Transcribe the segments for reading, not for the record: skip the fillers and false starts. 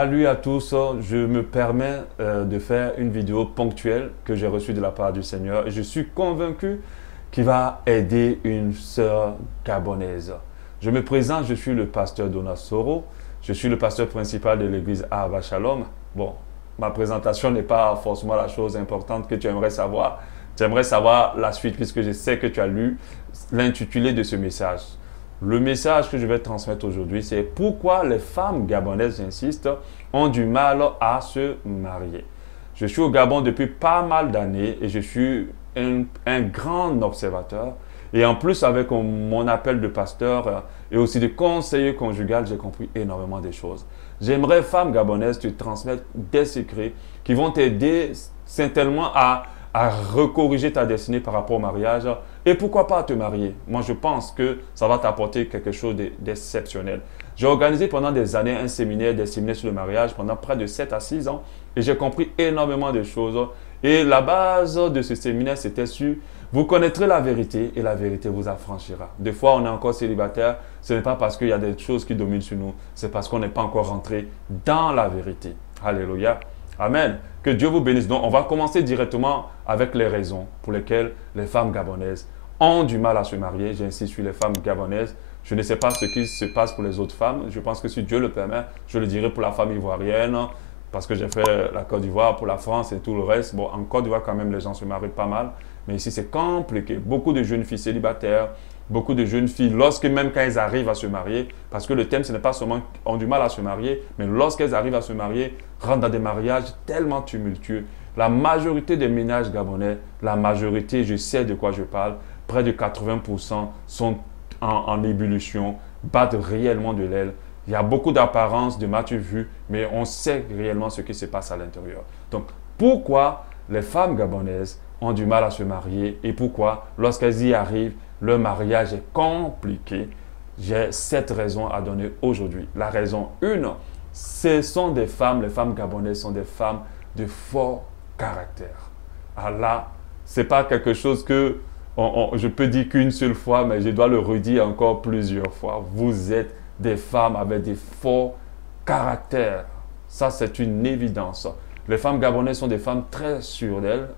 Salut à tous, je me permets de faire une vidéo ponctuelle que j'ai reçue de la part du Seigneur et je suis convaincu qu'il va aider une sœur gabonaise. Je me présente, je suis le pasteur Donat Soro, je suis le pasteur principal de l'église Ahava Shalom. Bon, ma présentation n'est pas forcément la chose importante que tu aimerais savoir. Tu aimerais savoir la suite puisque je sais que tu as lu l'intitulé de ce message. Le message que je vais transmettre aujourd'hui, c'est pourquoi les femmes gabonaises, j'insiste, ont du mal à se marier. Je suis au Gabon depuis pas mal d'années et je suis un grand observateur. Et en plus, avec mon appel de pasteur et aussi de conseiller conjugal, j'ai compris énormément de choses. J'aimerais, femmes gabonaises, te transmettre des secrets qui vont t'aider certainement à recorriger ta destinée par rapport au mariage et pourquoi pas te marier. Moi, je pense que ça va t'apporter quelque chose d'exceptionnel. J'ai organisé pendant des années des séminaires sur le mariage pendant près de 7 à 6 ans et j'ai compris énormément de choses. Et la base de ce séminaire, c'était sur vous connaîtrez la vérité et la vérité vous affranchira. Des fois, on est encore célibataire, ce n'est pas parce qu'il y a des choses qui dominent sur nous, c'est parce qu'on n'est pas encore rentré dans la vérité. Alléluia. Amen. Que Dieu vous bénisse. Donc, on va commencer directement avec les raisons pour lesquelles les femmes gabonaises ont du mal à se marier. J'insiste sur les femmes gabonaises. Je ne sais pas ce qui se passe pour les autres femmes. Je pense que si Dieu le permet, je le dirai pour la femme ivoirienne, parce que j'ai fait la Côte d'Ivoire, pour la France et tout le reste. Bon, en Côte d'Ivoire, quand même, les gens se marient pas mal. Mais ici, c'est compliqué. Beaucoup de jeunes filles célibataires, beaucoup de jeunes filles, même quand elles arrivent à se marier, parce que le thème, ce n'est pas seulement ont du mal à se marier, mais lorsqu'elles arrivent à se marier, rentrent dans des mariages tellement tumultueux. La majorité des ménages gabonais, la majorité, je sais de quoi je parle, près de 80% sont en ébullition, battent réellement de l'aile. Il y a beaucoup d'apparences, de match vu, mais on sait réellement ce qui se passe à l'intérieur. Donc, pourquoi les femmes gabonaises ont du mal à se marier et pourquoi, lorsqu'elles y arrivent, le mariage est compliqué? J'ai 7 raisons à donner aujourd'hui. La raison 1, ce sont des femmes, les femmes gabonaises sont des femmes de fort caractère. Ah là, ce n'est pas quelque chose que je peux dire qu'une seule fois, mais je dois le redire encore plusieurs fois. Vous êtes des femmes avec des forts caractères. Ça, c'est une évidence. Les femmes gabonaises sont des femmes très sûres d'elles,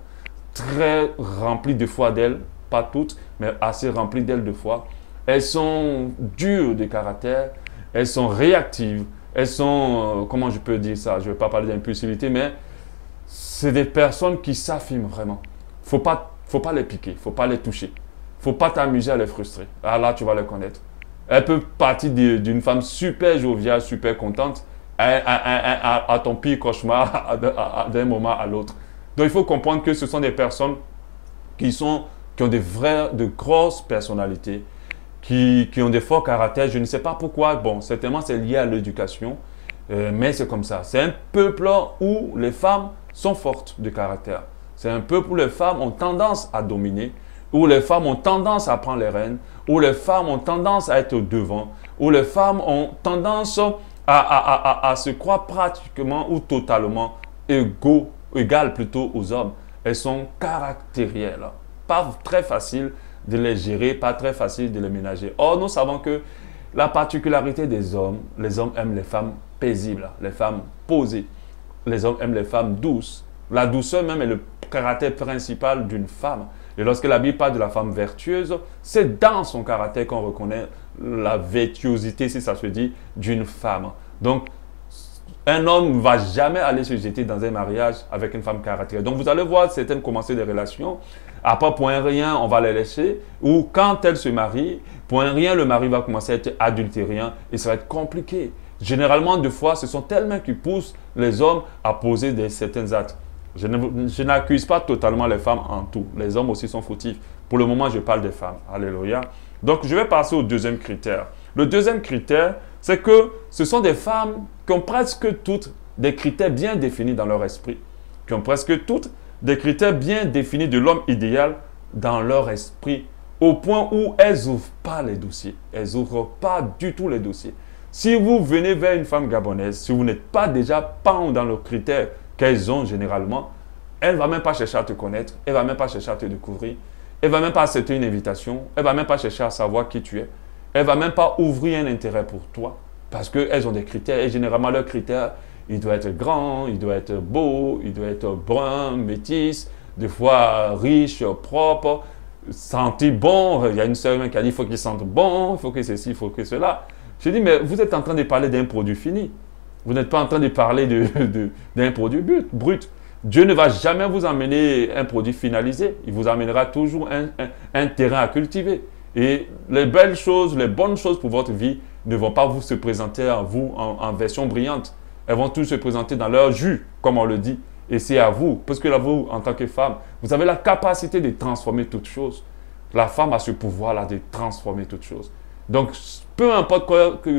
très remplies de foi d'elles, pas toutes, mais assez remplies d'elles de foi. Elles sont dures de caractère, elles sont réactives, elles sont, comment je peux dire ça, je ne vais pas parler d'impulsivité, mais c'est des personnes qui s'affirment vraiment. Il ne faut pas les piquer, il ne faut pas les toucher. Il ne faut pas t'amuser à les frustrer. Ah là, tu vas les connaître. Elle peut partir d'une femme super joviale, super contente, à ton pire cauchemar d'un moment à l'autre. Donc, il faut comprendre que ce sont des personnes qui ont de grosses personnalités, qui ont des forts caractères. Je ne sais pas pourquoi. Bon, certainement, c'est lié à l'éducation, mais c'est comme ça. C'est un peuple où les femmes sont fortes de caractère. C'est un peuple où les femmes ont tendance à dominer, où les femmes ont tendance à prendre les rênes, où les femmes ont tendance à être au devant, où les femmes ont tendance à se croire pratiquement ou totalement égales plutôt aux hommes. Elles sont caractérielles. Pas très facile de les gérer, pas très facile de les ménager. Or, nous savons que la particularité des hommes, les hommes aiment les femmes paisibles, les femmes posées. Les hommes aiment les femmes douces. La douceur même est le caractère principal d'une femme. Et lorsque la Bible parle de la femme vertueuse, c'est dans son caractère qu'on reconnaît la vertuosité, si ça se dit, d'une femme. Donc, un homme ne va jamais aller se jeter dans un mariage avec une femme caractère. Donc, vous allez voir certaines commencer des relations. Après, pour un rien, on va les laisser. Ou quand elles se marient, pour un rien, le mari va commencer à être adultérien et ça va être compliqué. Généralement, deux fois, ce sont tellement qui poussent les hommes à poser certains actes. Je n'accuse pas totalement les femmes en tout. Les hommes aussi sont fautifs. Pour le moment, je parle des femmes. Alléluia. Donc, je vais passer au deuxième critère. Le deuxième critère, c'est que ce sont des femmes qui ont presque toutes des critères bien définis dans leur esprit. Qui ont presque toutes des critères bien définis de l'homme idéal dans leur esprit. Au point où elles n'ouvrent pas les dossiers. Elles n'ouvrent pas du tout les dossiers. Si vous venez vers une femme gabonaise, si vous n'êtes pas déjà pas dans le critère qu'elles ont généralement, elle ne va même pas chercher à te connaître, elle ne va même pas chercher à te découvrir, elle ne va même pas accepter une invitation, elle ne va même pas chercher à savoir qui tu es, elle ne va même pas ouvrir un intérêt pour toi parce qu'elles ont des critères et généralement leurs critères, il doit être grand, il doit être beau, il doit être brun, métis, des fois riche, propre, sentir bon. Il y a une sœur qui a dit il faut qu'il sente bon, il faut que ceci, il faut que cela. Je dis mais vous êtes en train de parler d'un produit fini. Vous n'êtes pas en train de parler d'un produit brut. Dieu ne va jamais vous amener un produit finalisé. Il vous amènera toujours un terrain à cultiver. Et les belles choses, les bonnes choses pour votre vie ne vont pas vous se présenter à vous en version brillante. Elles vont tous se présenter dans leur jus, comme on le dit. Et c'est à vous, parce que là, vous, en tant que femme, vous avez la capacité de transformer toutes choses. La femme a ce pouvoir-là de transformer toutes choses. Donc, peu importe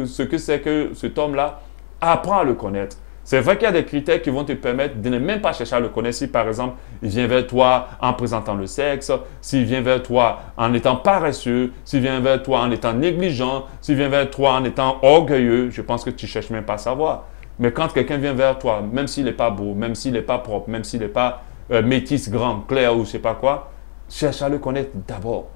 ce que c'est que cet homme-là, apprends à le connaître. C'est vrai qu'il y a des critères qui vont te permettre de ne même pas chercher à le connaître. Si par exemple, il vient vers toi en présentant le sexe, s'il vient vers toi en étant paresseux, s'il vient vers toi en étant négligent, s'il vient vers toi en étant orgueilleux, je pense que tu ne cherches même pas à savoir. Mais quand quelqu'un vient vers toi, même s'il n'est pas beau, même s'il n'est pas propre, même s'il n'est pas métis, grand, clair ou je ne sais pas quoi, cherche à le connaître d'abord.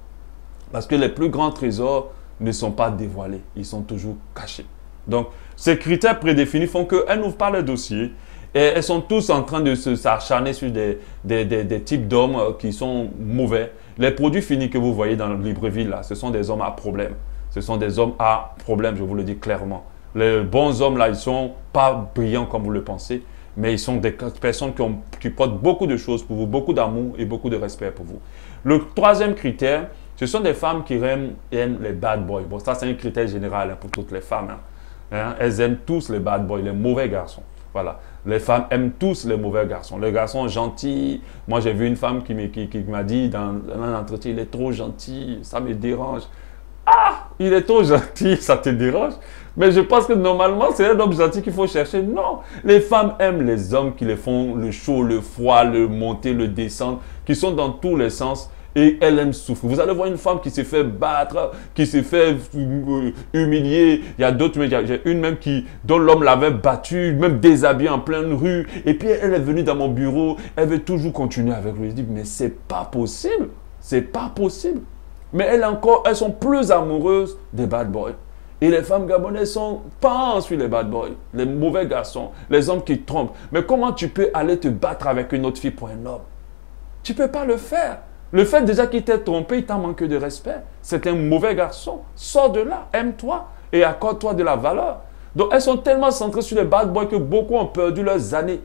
Parce que les plus grands trésors ne sont pas dévoilés, ils sont toujours cachés. Donc, ces critères prédéfinis font qu'elles n'ouvrent pas le dossier et elles sont tous en train de s'acharner sur des types d'hommes qui sont mauvais. Les produits finis que vous voyez dans Libreville, là, ce sont des hommes à problème. Ce sont des hommes à problème, je vous le dis clairement. Les bons hommes, là, ils ne sont pas brillants comme vous le pensez, mais ils sont des personnes qui portent beaucoup de choses pour vous, beaucoup d'amour et beaucoup de respect pour vous. Le troisième critère, ce sont des femmes qui aiment les bad boys. Bon, ça, c'est un critère général hein, pour toutes les femmes. Elles aiment tous les bad boys, les mauvais garçons. Voilà. Les femmes aiment tous les mauvais garçons. Les garçons gentils. Moi, j'ai vu une femme qui m'a dit dans un entretien, il est trop gentil, ça me dérange. Ah, il est trop gentil, ça te dérange? Mais je pense que normalement, c'est un homme gentil qu'il faut chercher. Non, les femmes aiment les hommes qui les font le chaud, le froid, le monter, le descendre, qui sont dans tous les sens. Et elle aime souffrir. Vous allez voir une femme qui se fait battre, qui se fait humilier. Il y a d'autres, il y a une même dont l'homme l'avait battue, même déshabillée en pleine rue. Et puis elle est venue dans mon bureau, elle veut toujours continuer avec lui. Je dis, mais c'est pas possible. C'est pas possible. Mais elles sont plus amoureuses des bad boys. Et les femmes gabonaises pensent sur les bad boys, les mauvais garçons, les hommes qui trompent. Mais comment tu peux aller te battre avec une autre fille pour un homme? Tu ne peux pas le faire. Le fait déjà qu'il t'ait trompé, il t'a manqué de respect. C'est un mauvais garçon. Sors de là, aime-toi et accorde-toi de la valeur. Donc elles sont tellement centrées sur les bad boys que beaucoup ont perdu leurs années,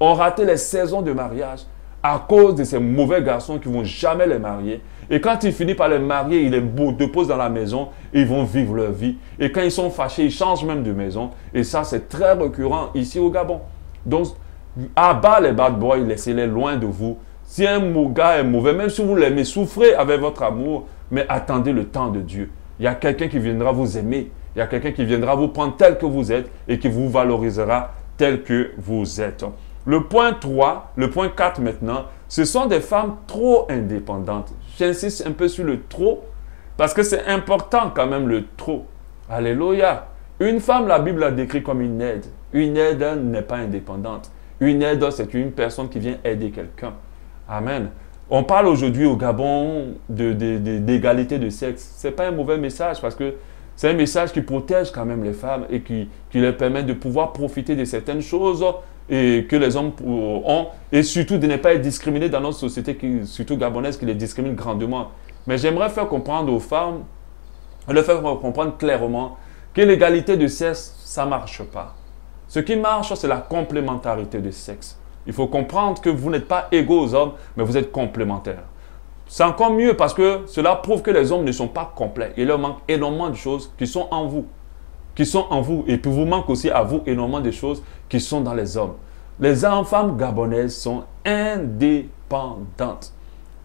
ont raté les saisons de mariage à cause de ces mauvais garçons qui ne vont jamais les marier. Et quand ils finissent par les marier, ils les déposent dans la maison et ils vont vivre leur vie. Et quand ils sont fâchés, ils changent même de maison. Et ça, c'est très récurrent ici au Gabon. Donc, abat les bad boys, laissez-les loin de vous. Si un gars est mauvais, même si vous l'aimez, souffrez avec votre amour, mais attendez le temps de Dieu. Il y a quelqu'un qui viendra vous aimer. Il y a quelqu'un qui viendra vous prendre tel que vous êtes et qui vous valorisera tel que vous êtes. Le point 3, le point 4 maintenant, ce sont des femmes trop indépendantes. J'insiste un peu sur le trop parce que c'est important quand même le trop. Alléluia. Une femme, la Bible la décrit comme une aide. Une aide n'est pas indépendante. Une aide, c'est une personne qui vient aider quelqu'un. Amen. On parle aujourd'hui au Gabon d'égalité de sexe. Ce n'est pas un mauvais message parce que c'est un message qui protège quand même les femmes et qui leur permet de pouvoir profiter de certaines choses et que les hommes ont et surtout de ne pas être discriminés dans notre société, surtout gabonaise, qui les discrimine grandement. Mais j'aimerais faire comprendre aux femmes, leur faire comprendre clairement que l'égalité de sexe, ça ne marche pas. Ce qui marche, c'est la complémentarité de sexe. Il faut comprendre que vous n'êtes pas égaux aux hommes, mais vous êtes complémentaires. C'est encore mieux parce que cela prouve que les hommes ne sont pas complets. Il leur manque énormément de choses qui sont en vous. Et puis vous manque aussi à vous énormément de choses qui sont dans les hommes. Les femmes gabonaises sont indépendantes.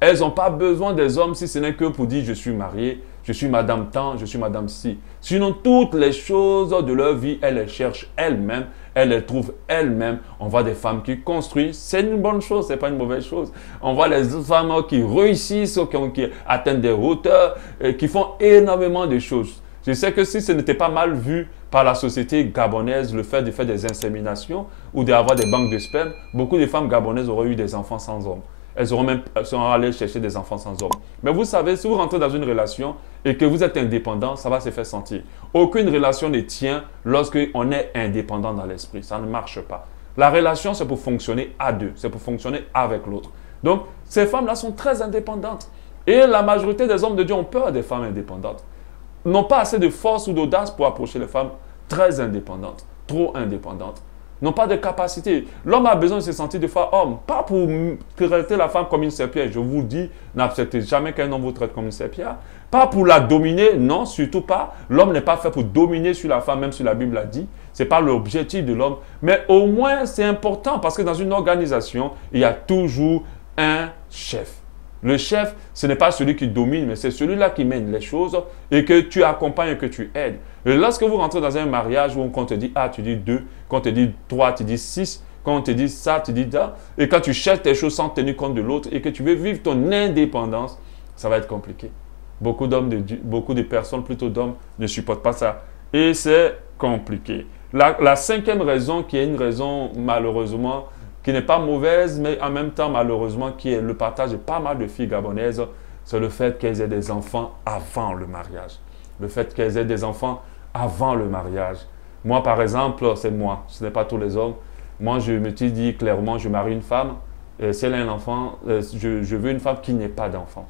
Elles n'ont pas besoin des hommes si ce n'est que pour dire je suis mariée, je suis madame tant, je suis madame ci. Sinon, toutes les choses de leur vie, elles les cherchent elles-mêmes, elles les trouvent elles-mêmes. On voit des femmes qui construisent, c'est une bonne chose, ce n'est pas une mauvaise chose. On voit les femmes qui réussissent, qui atteignent des hauteurs, qui font énormément de choses. Je sais que si ce n'était pas mal vu par la société gabonaise, le fait de faire des inséminations ou d'avoir des banques de sperme, beaucoup de femmes gabonaises auraient eu des enfants sans hommes. elles seront allées chercher des enfants sans homme. Mais vous savez, si vous rentrez dans une relation et que vous êtes indépendant, ça va se faire sentir. Aucune relation ne tient lorsqu'on est indépendant dans l'esprit. Ça ne marche pas. La relation, c'est pour fonctionner à deux. C'est pour fonctionner avec l'autre. Donc, ces femmes-là sont très indépendantes. Et la majorité des hommes de Dieu ont peur des femmes indépendantes. N'ont pas assez de force ou d'audace pour approcher les femmes très indépendantes, trop indépendantes. N'ont pas de capacité. L'homme a besoin de se sentir des fois homme, pas pour traiter la femme comme une serpillère. Je vous dis, n'acceptez jamais qu'un homme vous traite comme une serpillère. Pas pour la dominer, non, surtout pas. L'homme n'est pas fait pour dominer sur la femme, même si la Bible l'a dit. Ce n'est pas l'objectif de l'homme. Mais au moins, c'est important parce que dans une organisation, il y a toujours un chef. Le chef, ce n'est pas celui qui domine, mais c'est celui-là qui mène les choses et que tu accompagnes et que tu aides. Et lorsque vous rentrez dans un mariage où on te dit A, tu dis 2, quand on te dit 3, tu dis 6, quand on te dit ça, tu dis ça, et quand tu cherches tes choses sans tenir compte de l'autre et que tu veux vivre ton indépendance, ça va être compliqué. Beaucoup de personnes, plutôt d'hommes, ne supportent pas ça. Et c'est compliqué. La cinquième raison, qui est une raison malheureusement qui n'est pas mauvaise, mais en même temps, malheureusement, qui est le partage de pas mal de filles gabonaises, c'est le fait qu'elles aient des enfants avant le mariage. Le fait qu'elles aient des enfants avant le mariage. Moi, par exemple, c'est moi, ce n'est pas tous les hommes. Moi, je me suis dit clairement, je marie une femme, si elle a un enfant, je veux une femme qui n'ait pas d'enfant.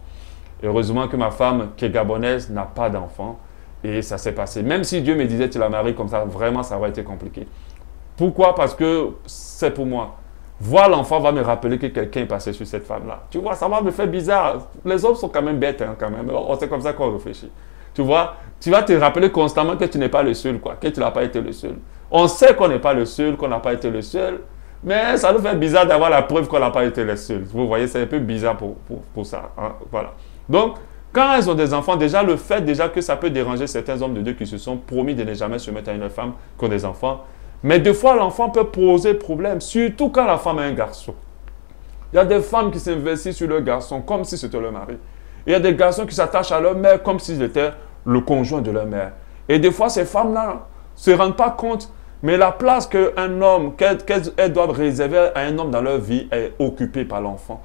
Heureusement que ma femme, qui est gabonaise, n'a pas d'enfant. Et ça s'est passé. Même si Dieu me disait, tu la maries comme ça, vraiment, ça aurait été compliqué. Pourquoi? Parce que c'est pour moi. Voir l'enfant va me rappeler que quelqu'un est passé sur cette femme-là. Tu vois, ça va me faire bizarre. Les hommes sont quand même bêtes, hein, quand même. C'est comme ça qu'on réfléchit. Tu vois, tu vas te rappeler constamment que tu n'es pas le seul, quoi, que tu n'as pas été le seul. On sait qu'on n'est pas le seul, qu'on n'a pas été le seul, mais ça nous fait bizarre d'avoir la preuve qu'on n'a pas été le seul. Vous voyez, c'est un peu bizarre pour ça. Hein, voilà. Donc, quand elles ont des enfants, déjà, le fait déjà que ça peut déranger certains hommes de Dieu qui se sont promis de ne jamais se mettre à une femme qui ont des enfants. Mais des fois, l'enfant peut poser problème, surtout quand la femme a un garçon. Il y a des femmes qui s'investissent sur leur garçon comme si c'était leur mari. Il y a des garçons qui s'attachent à leur mère comme s'ils étaient le conjoint de leur mère. Et des fois, ces femmes-là ne se rendent pas compte, mais la place qu'un homme, qu'elles doivent réserver à un homme dans leur vie est occupée par l'enfant.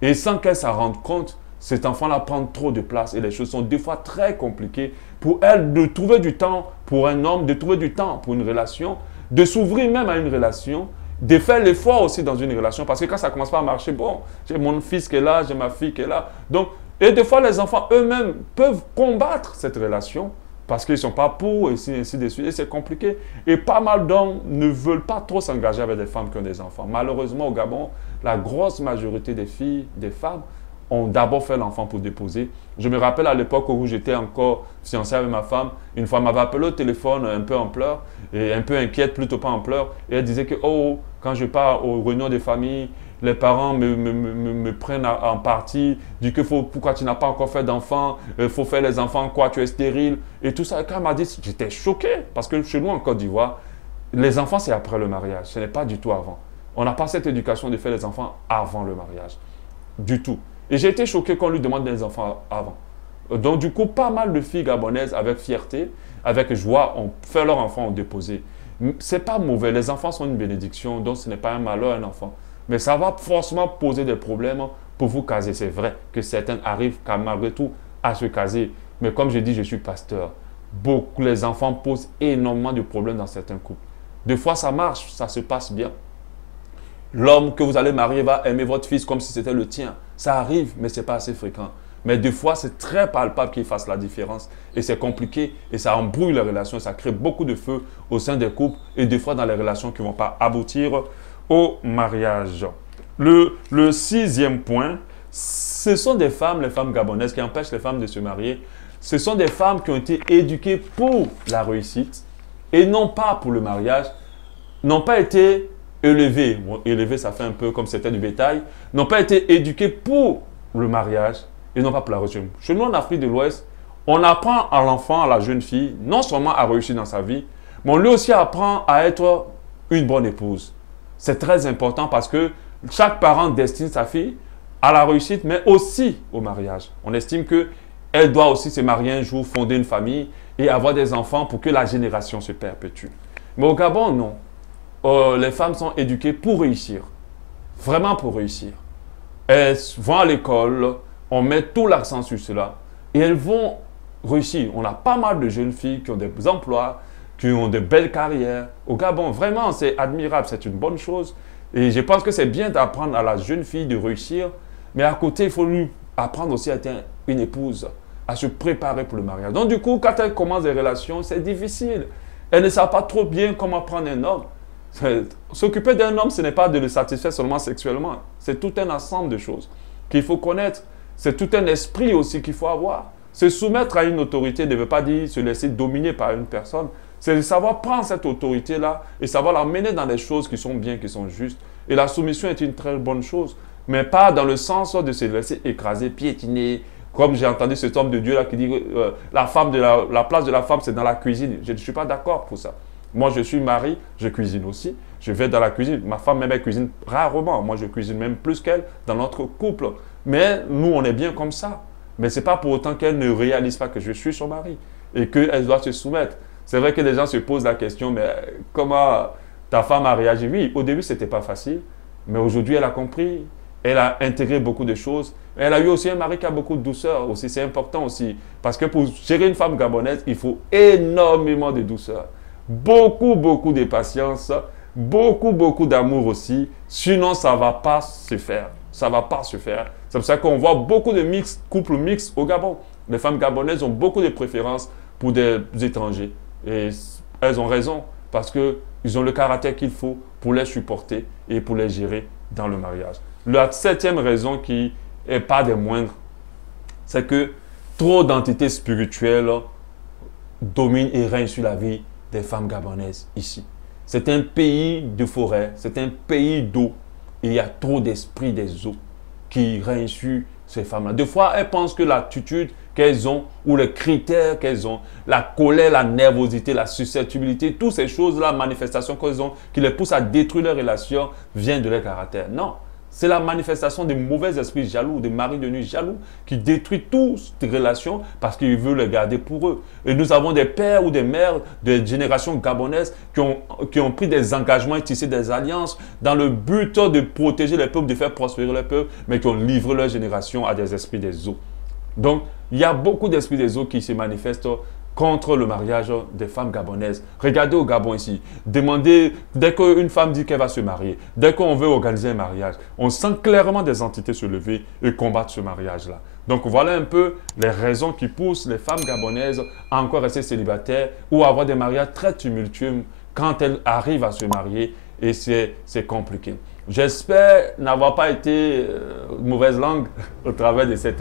Et sans qu'elles s'en rendent compte, cet enfant-là prend trop de place et les choses sont des fois très compliquées pour elle de trouver du temps pour un homme, de trouver du temps pour une relation, de s'ouvrir même à une relation, de faire l'effort aussi dans une relation. Parce que quand ça ne commence pas à marcher, bon, j'ai mon fils qui est là, j'ai ma fille qui est là. Donc, et des fois, les enfants eux-mêmes peuvent combattre cette relation parce qu'ils ne sont pas pour, et ainsi de suite. Et c'est compliqué. Et pas mal d'hommes ne veulent pas trop s'engager avec des femmes qui ont des enfants. Malheureusement, au Gabon, la grosse majorité des filles, des femmes, ont d'abord fait l'enfant pour déposer. Je me rappelle à l'époque où j'étais encore fiancé avec ma femme, une fois elle m'avait appelé au téléphone un peu en pleurs, et un peu inquiète, plutôt pas en pleurs, et elle disait que, oh, quand je pars aux réunions de famille, les parents me prennent en partie, disent que pourquoi tu n'as pas encore fait d'enfant, il faut faire les enfants, quoi, tu es stérile, et tout ça. Et quand elle m'a dit, j'étais choqué, parce que chez nous en Côte d'Ivoire, les enfants c'est après le mariage, ce n'est pas du tout avant. On n'a pas cette éducation de faire les enfants avant le mariage, du tout. Et j'ai été choqué qu'on lui demande des enfants avant. Donc du coup, pas mal de filles gabonaises avec fierté, avec joie, ont fait leurs enfants, ont déposé. Ce n'est pas mauvais, les enfants sont une bénédiction, donc ce n'est pas un malheur un enfant. Mais ça va forcément poser des problèmes pour vous caser. C'est vrai que certains arrivent malgré tout à se caser. Mais comme je dis, je suis pasteur. Les enfants posent énormément de problèmes dans certains couples. Des fois, ça marche, ça se passe bien. L'homme que vous allez marier va aimer votre fils comme si c'était le tien. Ça arrive, mais ce n'est pas assez fréquent. Mais des fois, c'est très palpable qu'il fasse la différence. Et c'est compliqué et ça embrouille les relations. Ça crée beaucoup de feu au sein des couples et des fois dans les relations qui ne vont pas aboutir au mariage. Le sixième point, ce sont des femmes, les femmes gabonaises, qui empêchent les femmes de se marier. Ce sont des femmes qui ont été éduquées pour la réussite et non pas pour le mariage, n'ont pas été élevées. Bon, élevées, ça fait un peu comme c'était du bétail. N'ont pas été éduquées pour le mariage et non pas pour la réussite. Chez nous, en Afrique de l'Ouest, on apprend à l'enfant, à la jeune fille, non seulement à réussir dans sa vie, mais on lui aussi apprend à être une bonne épouse. C'est très important parce que chaque parent destine sa fille à la réussite, mais aussi au mariage. On estime qu'elle doit aussi se marier un jour, fonder une famille et avoir des enfants pour que la génération se perpétue. Mais au Gabon, non. Les femmes sont éduquées pour réussir. Vraiment pour réussir. elles vont à l'école, on met tout l'accent sur cela et elles vont réussir. On a pas mal de jeunes filles qui ont des emplois, qui ont de belles carrières. Au Gabon, vraiment, c'est admirable, c'est une bonne chose. Et je pense que c'est bien d'apprendre à la jeune fille de réussir, mais à côté, il faut lui apprendre aussi à être une épouse, à se préparer pour le mariage. Donc du coup, quand elle commence des relations, c'est difficile. Elle ne sait pas trop bien comment prendre un homme. S'occuper d'un homme, ce n'est pas de le satisfaire seulement sexuellement. C'est tout un ensemble de choses qu'il faut connaître. C'est tout un esprit aussi qu'il faut avoir. Se soumettre à une autorité ne veut pas dire se laisser dominer par une personne. C'est de savoir prendre cette autorité-là et savoir l'emmener dans des choses qui sont bien, qui sont justes. Et la soumission est une très bonne chose, mais pas dans le sens de se laisser écraser, piétiner. Comme j'ai entendu cet homme de Dieu-là qui dit la place de la femme, c'est dans la cuisine. Je ne suis pas d'accord pour ça. Moi, je suis mari, je cuisine aussi. Je vais dans la cuisine. Ma femme, même, elle cuisine rarement. Moi, je cuisine même plus qu'elle dans notre couple. Mais nous, on est bien comme ça. Mais ce n'est pas pour autant qu'elle ne réalise pas que je suis son mari et qu'elle doit se soumettre. C'est vrai que les gens se posent la question, mais comment ta femme a réagi? Oui, au début, ce n'était pas facile. Mais aujourd'hui, elle a compris. Elle a intégré beaucoup de choses. Elle a eu aussi un mari qui a beaucoup de douceur aussi. C'est important aussi. Parce que pour gérer une femme gabonaise, il faut énormément de douceur. Beaucoup, beaucoup de patience. Beaucoup, beaucoup d'amour aussi. Sinon, ça ne va pas se faire. Ça ne va pas se faire. C'est pour ça qu'on voit beaucoup de couples mixtes au Gabon. Les femmes gabonaises ont beaucoup de préférences pour des étrangers. Et elles ont raison. Parce qu'ils ont le caractère qu'il faut pour les supporter et pour les gérer dans le mariage. La 7e raison qui n'est pas des moindres, c'est que trop d'entités spirituelles dominent et règnent sur la vie des femmes gabonaises ici. C'est un pays de forêt, c'est un pays d'eau. Et il y a trop d'esprits des eaux qui règnent sur ces femmes-là. Des fois, elles pensent que l'attitude qu'elles ont ou les critères qu'elles ont, la colère, la nervosité, la susceptibilité, toutes ces choses-là, manifestations qu'elles ont, qui les poussent à détruire leurs relations, viennent de leur caractère. Non. C'est la manifestation des mauvais esprits jaloux, des maris de nuit jaloux, qui détruisent toutes les relations parce qu'ils veulent les garder pour eux. Et nous avons des pères ou des mères de générations gabonaises qui ont pris des engagements et tissé des alliances dans le but de protéger les peuples, de faire prospérer les peuples, mais qui ont livré leur génération à des esprits des eaux. Donc, il y a beaucoup d'esprits des eaux qui se manifestent contre le mariage des femmes gabonaises. Regardez au Gabon ici. Demandez, dès qu'une femme dit qu'elle va se marier, dès qu'on veut organiser un mariage, on sent clairement des entités se lever et combattre ce mariage-là. Donc voilà un peu les raisons qui poussent les femmes gabonaises à encore rester célibataires ou à avoir des mariages très tumultueux quand elles arrivent à se marier et c'est compliqué. J'espère n'avoir pas été mauvaise langue au travers de cet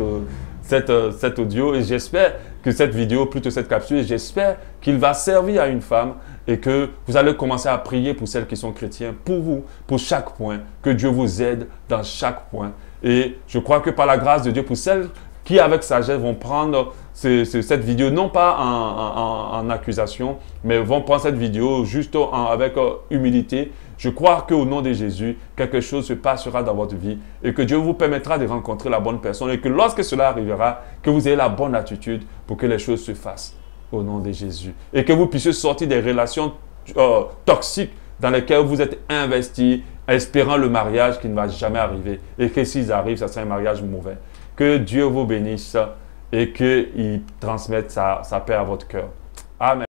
audio et j'espère que cette vidéo, plutôt cette capsule, j'espère qu'il va servir à une femme et que vous allez commencer à prier pour celles qui sont chrétiennes, pour vous, pour chaque point, que Dieu vous aide dans chaque point. Et je crois que par la grâce de Dieu, pour celles qui avec sagesse vont prendre cette vidéo, non pas en accusation, mais vont prendre cette vidéo juste avec humilité. Je crois qu'au nom de Jésus, quelque chose se passera dans votre vie et que Dieu vous permettra de rencontrer la bonne personne et que lorsque cela arrivera, que vous ayez la bonne attitude pour que les choses se fassent au nom de Jésus. Et que vous puissiez sortir des relations toxiques dans lesquelles vous êtes investis, espérant le mariage qui ne va jamais arriver et que s'ils arrivent, ça sera un mariage mauvais. Que Dieu vous bénisse et qu'il transmette sa paix à votre cœur. Amen.